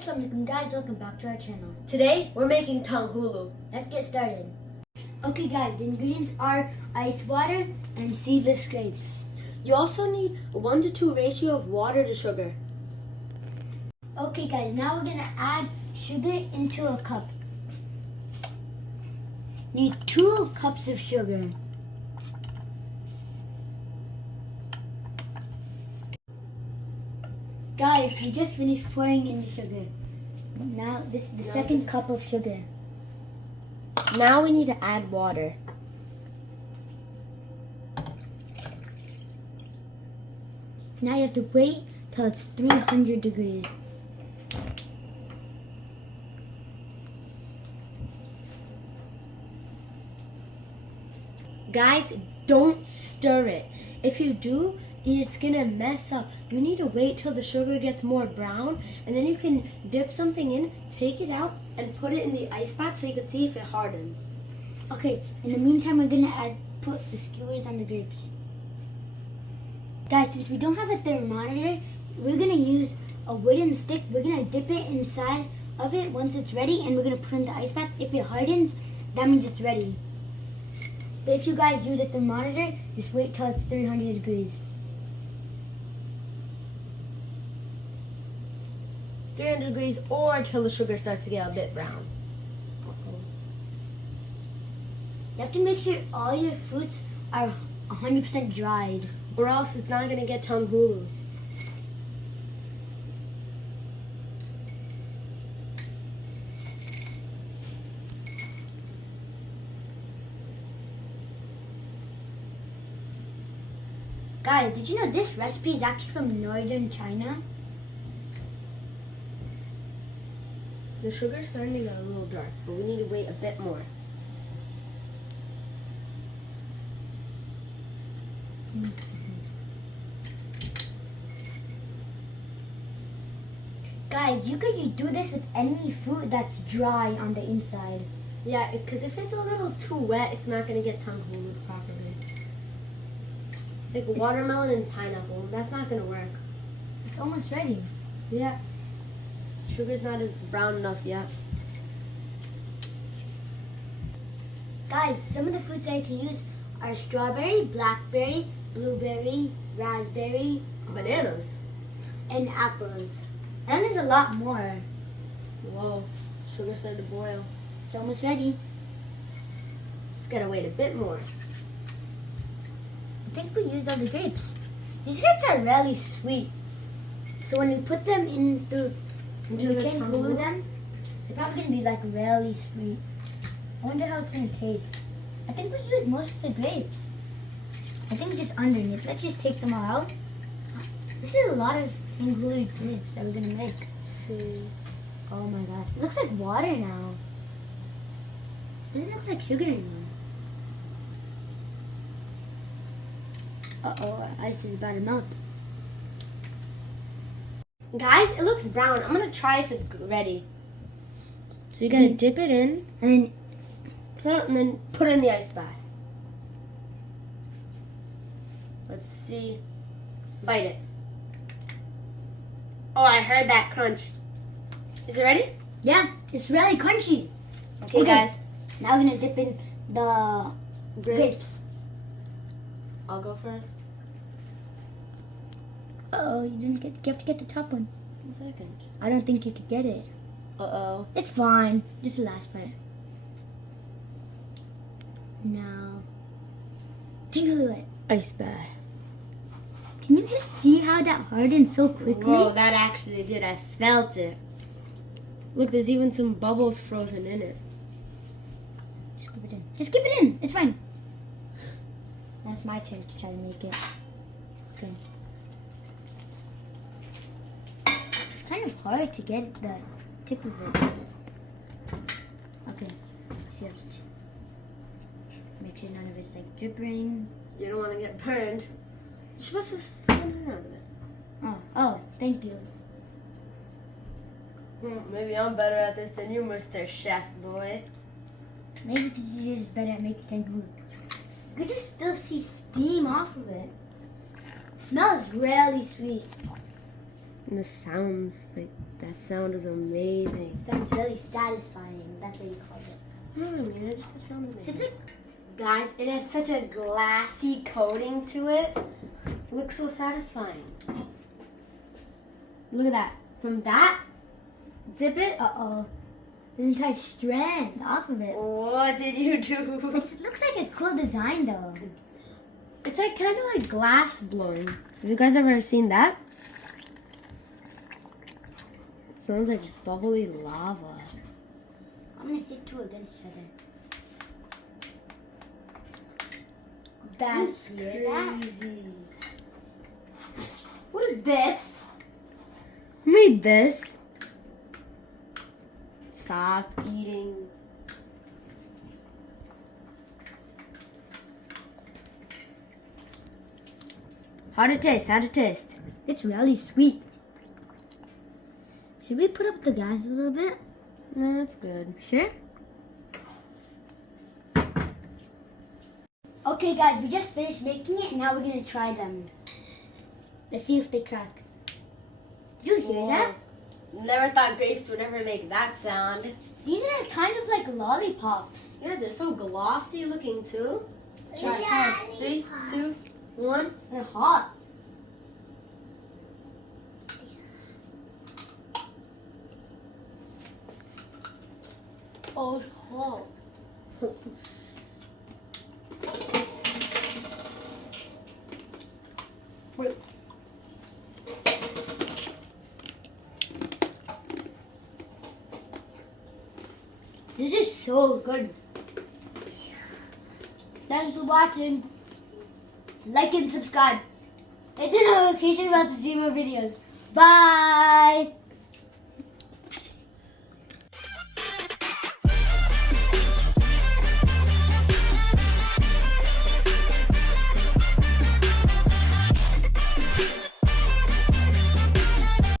Assalamualaikum guys, welcome back to our channel. Today, we're making Tanghulu. Let's get started. Okay guys, the ingredients are ice water and seedless grapes. You also need a 1-to-2 ratio of water to sugar. Okay guys, now we're gonna add sugar into a cup. Need 2 cups of sugar. Guys, we just finished pouring in the sugar. Now this is the second cup of sugar. Now we need to add water. Now you have to wait till it's 300 degrees. Guys, don't stir it. If you do, it's gonna mess up. You need to wait till the sugar gets more brown, and then you can dip something in, take it out, and put it in the ice bath so you can see if it hardens. Okay, in the meantime, we're gonna put the skewers on the grapes. Guys, since we don't have a thermometer, we're gonna use a wooden stick. We're gonna dip it inside of it once it's ready, and we're gonna put it in the ice bath. If it hardens, that means it's ready. But if you guys use a thermometer, just wait till it's 300 degrees. 300 degrees or till the sugar starts to get a bit brown. You have to make sure all your fruits are 100% dried. Or else it's not gonna get Tanghulu. Guys, did you know this recipe is actually from northern China? The sugar's starting to get a little dark, but we need to wait a bit more. Guys, you could do this with any fruit that's dry on the inside. Yeah, because if it's a little too wet, it's not going to get Tanghulu properly. Like watermelon and pineapple, that's not going to work. It's almost ready. Yeah. Sugar's not as brown enough yet. Guys, some of the fruits that you can use are strawberry, blackberry, blueberry, raspberry, Bananas. and apples. And there's a lot more. Whoa, sugar started to boil. It's almost ready. Just gotta wait a bit more. I think we used all the grapes. These grapes are really sweet. So when we put them into the Tanghulu them, they're probably gonna be like really sweet. I wonder how it's gonna taste. I think we used most of the grapes. I think just underneath. Let's just take them all out. This is a lot of Tanghulu grapes that we're gonna make. Oh my god. It looks like water now. Doesn't look like sugar anymore. Uh-oh, our ice is about to melt. Guys, it looks brown. I'm gonna try if it's ready. So you gotta dip it in, And then put it in the ice bath. Let's see. Bite it. Oh, I heard that crunch. Is it ready? yeah, it's really crunchy. Okay, guys. Now we're gonna dip in the grapes. I'll go first. Uh-oh, you have to get the top one. 1 second. I don't think you could get it. Uh-oh. It's fine. Just the last part. Now, Tanghulu it. Ice bath. Can you just see how that hardened so quickly? Whoa, that actually did. I felt it. Look, there's even some bubbles frozen in it. Just keep it in. Just keep it in. It's fine. That's my turn to try to make it. Okay. It's kind of hard to get the tip of it. Okay. So you have to make sure none of it's like dripping. You don't want to get burned. You're supposed to stand around it. Oh, thank you. Maybe I'm better at this than you, Mr. Chef Boy. Maybe you're just better at making Tanghulu. You could just still see steam off of it. It smells really sweet. And the sounds, like, that sound is amazing. Sounds really satisfying. That's what you call it. I don't know, man, it just sounds amazing. Seems like Guys, it has such a glassy coating to it. It looks so satisfying. Look at that. From that, dip it. uh-oh. There's an entire strand off of it. What did you do? It looks like a cool design though. It's like kind of like glass blowing. Have you guys ever seen that? It sounds like bubbly lava. I'm gonna hit two against each other. That's You hear that? crazy. What is this? Who made this? Stop eating. How'd it taste? How'd it taste? It's really sweet. Should we put up the gas a little bit? No, that's good. Sure. Okay guys, we just finished making it and now we're gonna try them. Let's see if they crack. Did you hear that? Never thought grapes would ever make that sound. These are kind of like lollipops. Yeah, they're so glossy looking too. Let's try it. Lollipop. 3, 2, 1. They're hot. Oh, it's hot. Wait. This is so good. Thanks for watching. Like and subscribe. Hit the notification bell to see more videos. Bye.